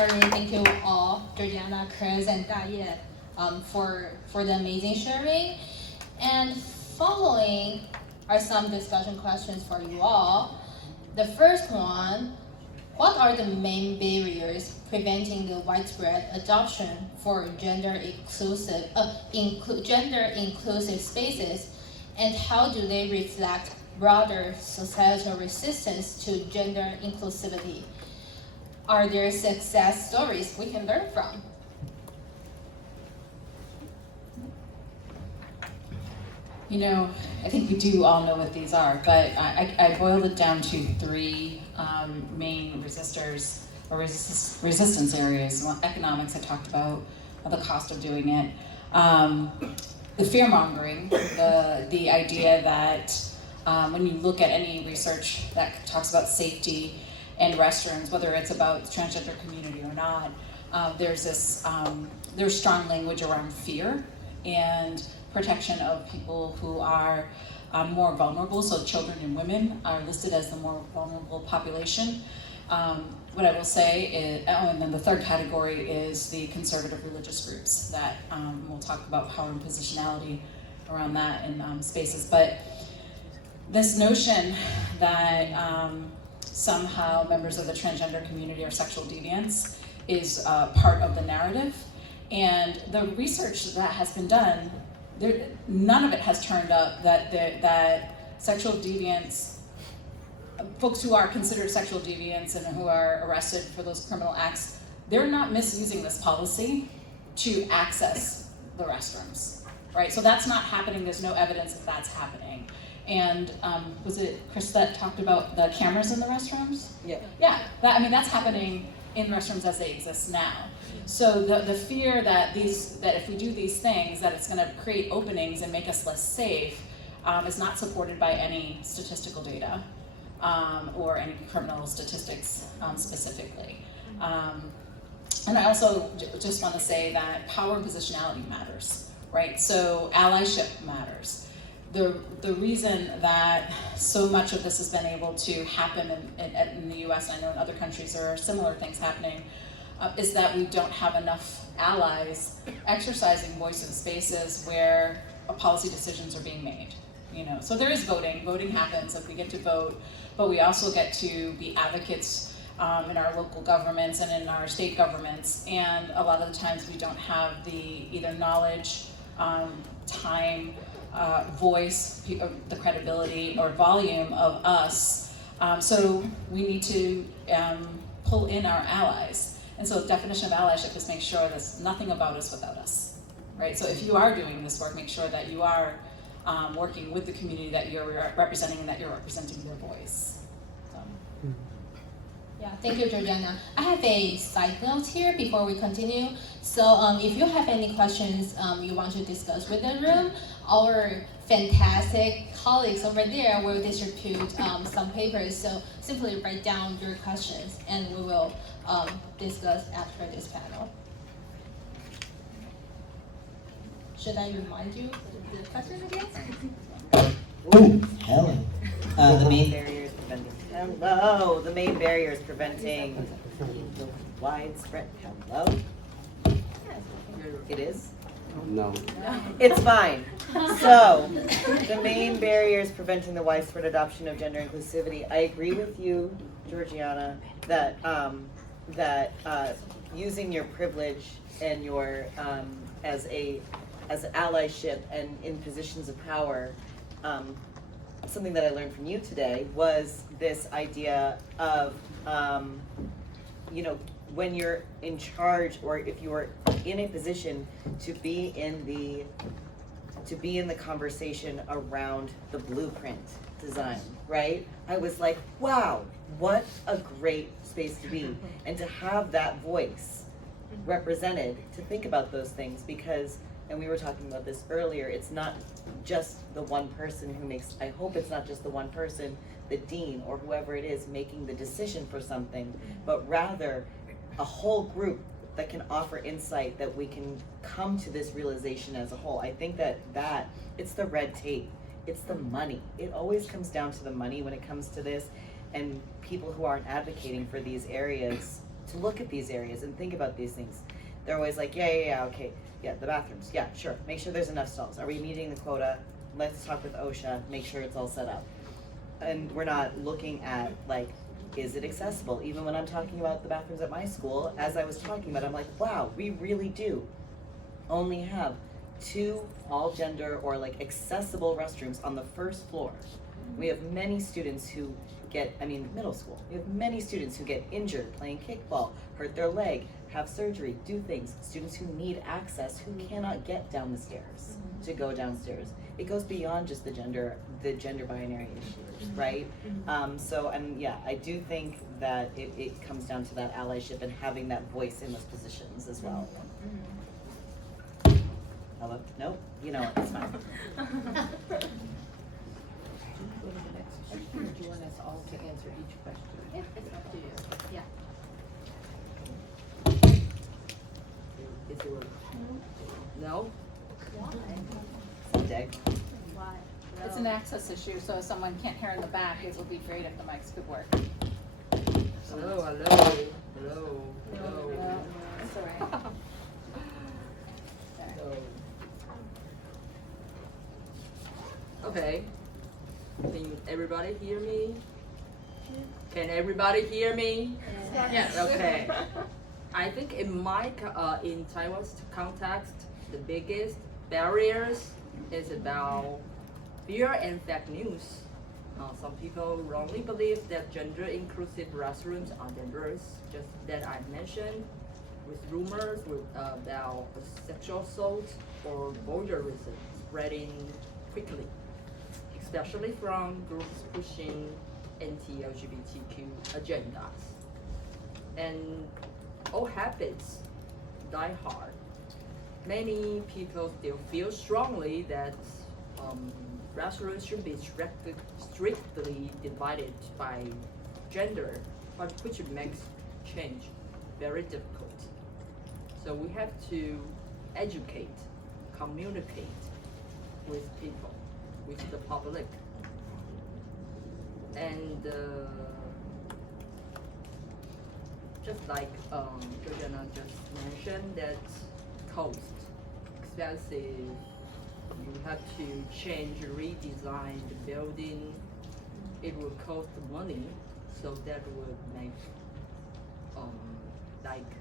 Maureen, thank you all, Georgianna, Chris, and Daye, for the amazing sharing. And following are some discussion questions for you all. The first one, what are the main barriers preventing the widespread adoption for gender inclusive spaces, and how do they reflect broader societal resistance to gender inclusivity? Are there success stories we can learn from? You know, I think we do all know what these are, but I boiled it down to three main resistors or resistance areas. Well, economics, I talked about the cost of doing it. The fear-mongering, the idea that when you look at any research that talks about safety and restrooms, whether it's about the transgender community or not, there's strong language around fear and protection of people who are more vulnerable. So children and women are listed as the more vulnerable population. What I will say is, and then the third category is the conservative religious groups that we'll talk about power and positionality around that in spaces. But this notion that somehow members of the transgender community are sexual deviants is part of the narrative. And the research that has been done, none of it has turned up that sexual deviants, folks who are considered sexual deviants and who are arrested for those criminal acts, they're not misusing this policy to access the restrooms, right? So that's not happening. There's no evidence that that's happening. And was it Chris that talked about the cameras in the restrooms? Yeah. Yeah, that's happening in restrooms as they exist now. So the fear that if we do these things, that it's going to create openings and make us less safe is not supported by any statistical data or any criminal statistics specifically. And I also just want to say that power and positionality matters, right? So allyship matters. The reason that so much of this has been able to happen in the US, I know in other countries there are similar things happening, is that we don't have enough allies exercising voice in spaces where policy decisions are being made. You know, so there is voting. Voting happens if we get to vote, but we also get to be advocates in our local governments and in our state governments. And a lot of the times we don't have the either knowledge, time, voice, the credibility or volume of us. So we need to pull in our allies. And so the definition of allyship is make sure there's nothing about us without us, right? So if you are doing this work, make sure that you are working with the community that you're representing and that you're representing their voice. Yeah, thank you, Georgianna. I have a side note here before we continue. So if you have any questions you want to discuss with the room, our fantastic colleagues over there will distribute some papers. So simply write down your questions and we will discuss after this panel. Should I remind you the question again? Oh, Helen. The main barriers preventing. Hello. The main barriers preventing the widespread. Hello. It is. No. It's fine. So, the main barriers preventing the widespread adoption of gender inclusivity. I agree with you, Georgianna, that using your privilege and your as allyship and in positions of power. Something that I learned from you today was this idea of, when you're in charge or if you're in a position to be in the conversation around the blueprint design, right? I was like, wow, what a great space to be. And to have that voice represented, to think about those things, because, and we were talking about this earlier, it's not just the one person who makes, I hope it's not just the one person, the dean or whoever it is making the decision for something, but rather a whole group that can offer insight that we can come to this realization as a whole. I think that it's the red tape, it's the money. It always comes down to the money when it comes to this, and people who aren't advocating for these areas to look at these areas and think about these things. They're always like, okay, yeah, the bathrooms, yeah, sure, make sure there's enough stalls. Are we meeting the quota? Let's talk with OSHA, make sure it's all set up. And we're not looking at, like, is it accessible? Even when I'm talking about the bathrooms at my school, as I was talking about, I'm like, wow, we really do only have 2 all gender or like accessible restrooms on the first floor. We have many students who middle school, we have many students who get injured playing kickball, hurt their leg, have surgery, do things. Students who need access who cannot get down the stairs to go downstairs. It goes beyond just the gender binary issues, right? I do think that it comes down to that allyship and having that voice in those positions as well. Hello? Nope, you know what, it's fine. Or do you want us all to answer each question? It's up to you. Yeah. Is there no? Someday. Why? It's an access issue, so if someone can't hear in the back, it would be great if the mics could work. Hello. That's all right. Okay. Can everybody hear me? Can everybody hear me? Yes. Okay. I think in Taiwan's context, the biggest barriers is about fear and fake news. Some people wrongly believe that gender inclusive restrooms are dangerous, just that I mentioned, with rumors about sexual assault or voyeurism spreading quickly, especially from groups pushing anti-LGBTQ agendas. And all habits die hard. Many people still feel strongly that restrooms should be strictly divided by gender, which makes change very difficult. So we have to educate, communicate with people, with the public. And just like Georgianna just mentioned, that cost, expensive, you have to change, redesign the building, it will cost money, so that would make like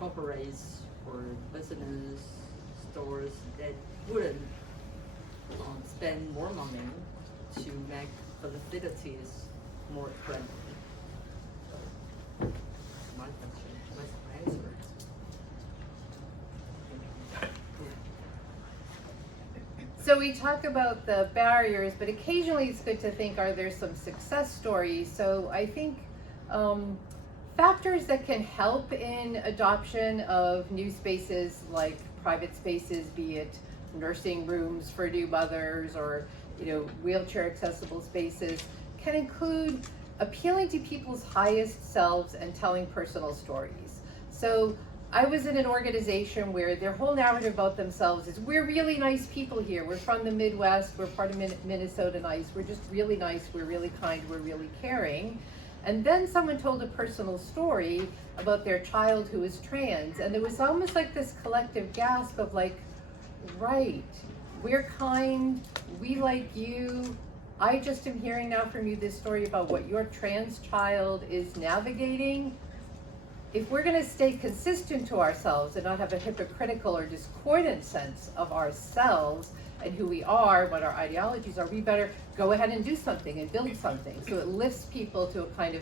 corporates or business stores that wouldn't spend more money to make the facilities more friendly. So, my question, my answer. So we talk about the barriers, but occasionally it's good to think, are there some success stories? So I think factors that can help in adoption of new spaces, like private spaces, be it nursing rooms for new mothers or wheelchair accessible spaces, can include appealing to people's highest selves and telling personal stories. So I was in an organization where their whole narrative about themselves is, we're really nice people here. We're from the Midwest. We're part of Minnesota nice. We're just really nice. We're really kind. We're really caring. And then someone told a personal story about their child who is trans. And there was almost like this collective gasp of like, right, we're kind. We like you. I just am hearing now from you this story about what your trans child is navigating. If we're going to stay consistent to ourselves and not have a hypocritical or discordant sense of ourselves and who we are, what our ideologies are, we better go ahead and do something and build something. So it lifts people to a kind of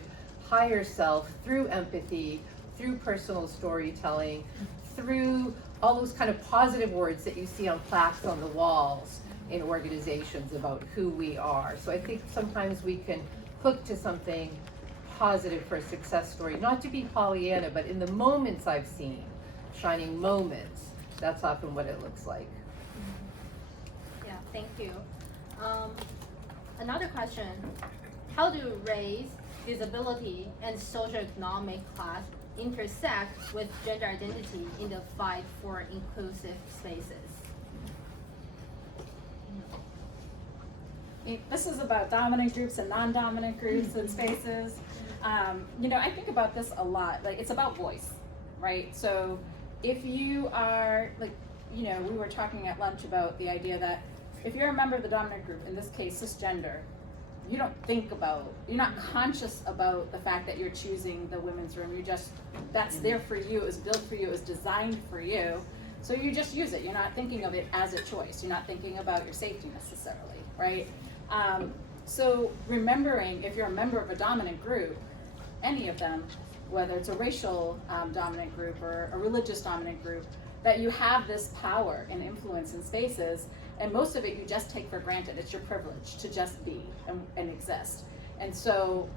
higher self through empathy, through personal storytelling, through all those kind of positive words that you see on plaques on the walls in organizations about who we are. So I think sometimes we can hook to something positive for a success story, not to be Pollyanna, but in the moments I've seen, shining moments, that's often what it looks like. Yeah, thank you. Another question, how do race, disability, and socioeconomic class intersect with gender identity in the fight for inclusive spaces? This is about dominant groups and non-dominant groups and spaces. You know, I think about this a lot. Like, it's about voice, right? So if you are, like, you know, we were talking at lunch about the idea that if you're a member of the dominant group, in this case cisgender, you don't think about, you're not conscious about the fact that you're choosing the women's room. You just, that's there for you, it was built for you, it was designed for you. So you just use it. You're not thinking of it as a choice. You're not thinking about your safety necessarily, right? So remembering, if you're a member of a dominant group, any of them, whether it's a racial dominant group or a religious dominant group, that you have this power and influence in spaces, and most of it you just take for granted. It's your privilege to just be and exist. And so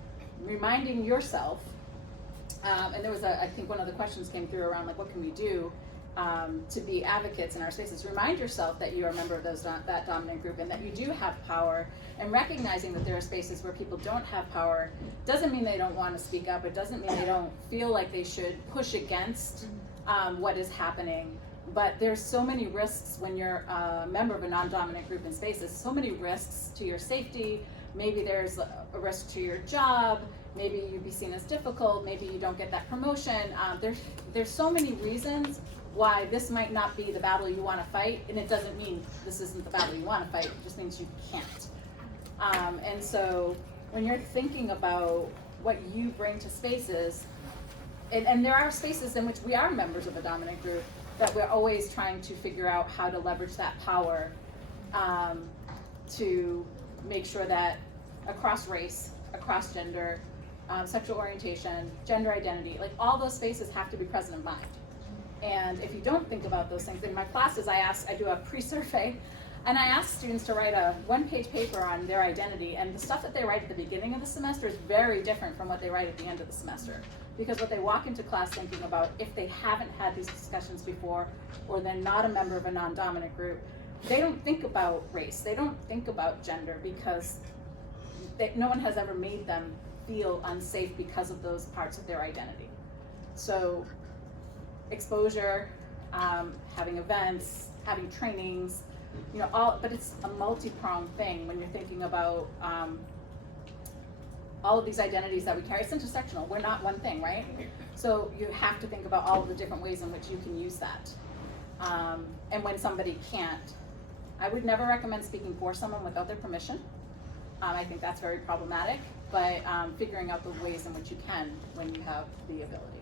reminding yourself, and there was I think one of the questions came through around like, what can we do to be advocates in our spaces? Remind yourself that you're a member of that dominant group and that you do have power, and recognizing that there are spaces where people don't have power doesn't mean they don't want to speak up. It doesn't mean they don't feel like they should push against what is happening. But there's so many risks when you're a member of a non-dominant group in spaces, so many risks to your safety. Maybe there's a risk to your job, maybe you'd be seen as difficult, maybe you don't get that promotion. There's so many reasons why this might not be the battle you want to fight, and it doesn't mean this isn't the battle you want to fight, it just means you can't. And so when you're thinking about what you bring to spaces, and there are spaces in which we are members of a dominant group, that we're always trying to figure out how to leverage that power to make sure that across race, across gender, sexual orientation, gender identity, like all those spaces have to be present in mind. And if you don't think about those things, in my classes I do a pre-survey, and I ask students to write a one-page paper on their identity, and the stuff that they write at the beginning of the semester is very different from what they write at the end of the semester. Because what they walk into class thinking about, if they haven't had these discussions before, or they're not a member of a non-dominant group, they don't think about race, they don't think about gender, because no one has ever made them feel unsafe because of those parts of their identity. So exposure, having events, having trainings, you know, but it's a multi-pronged thing when you're thinking about all of these identities that we carry. It's intersectional, we're not one thing, right? So you have to think about all of the different ways in which you can use that. And when somebody can't, I would never recommend speaking for someone without their permission. I think that's very problematic, but figuring out the ways in which you can when you have the ability.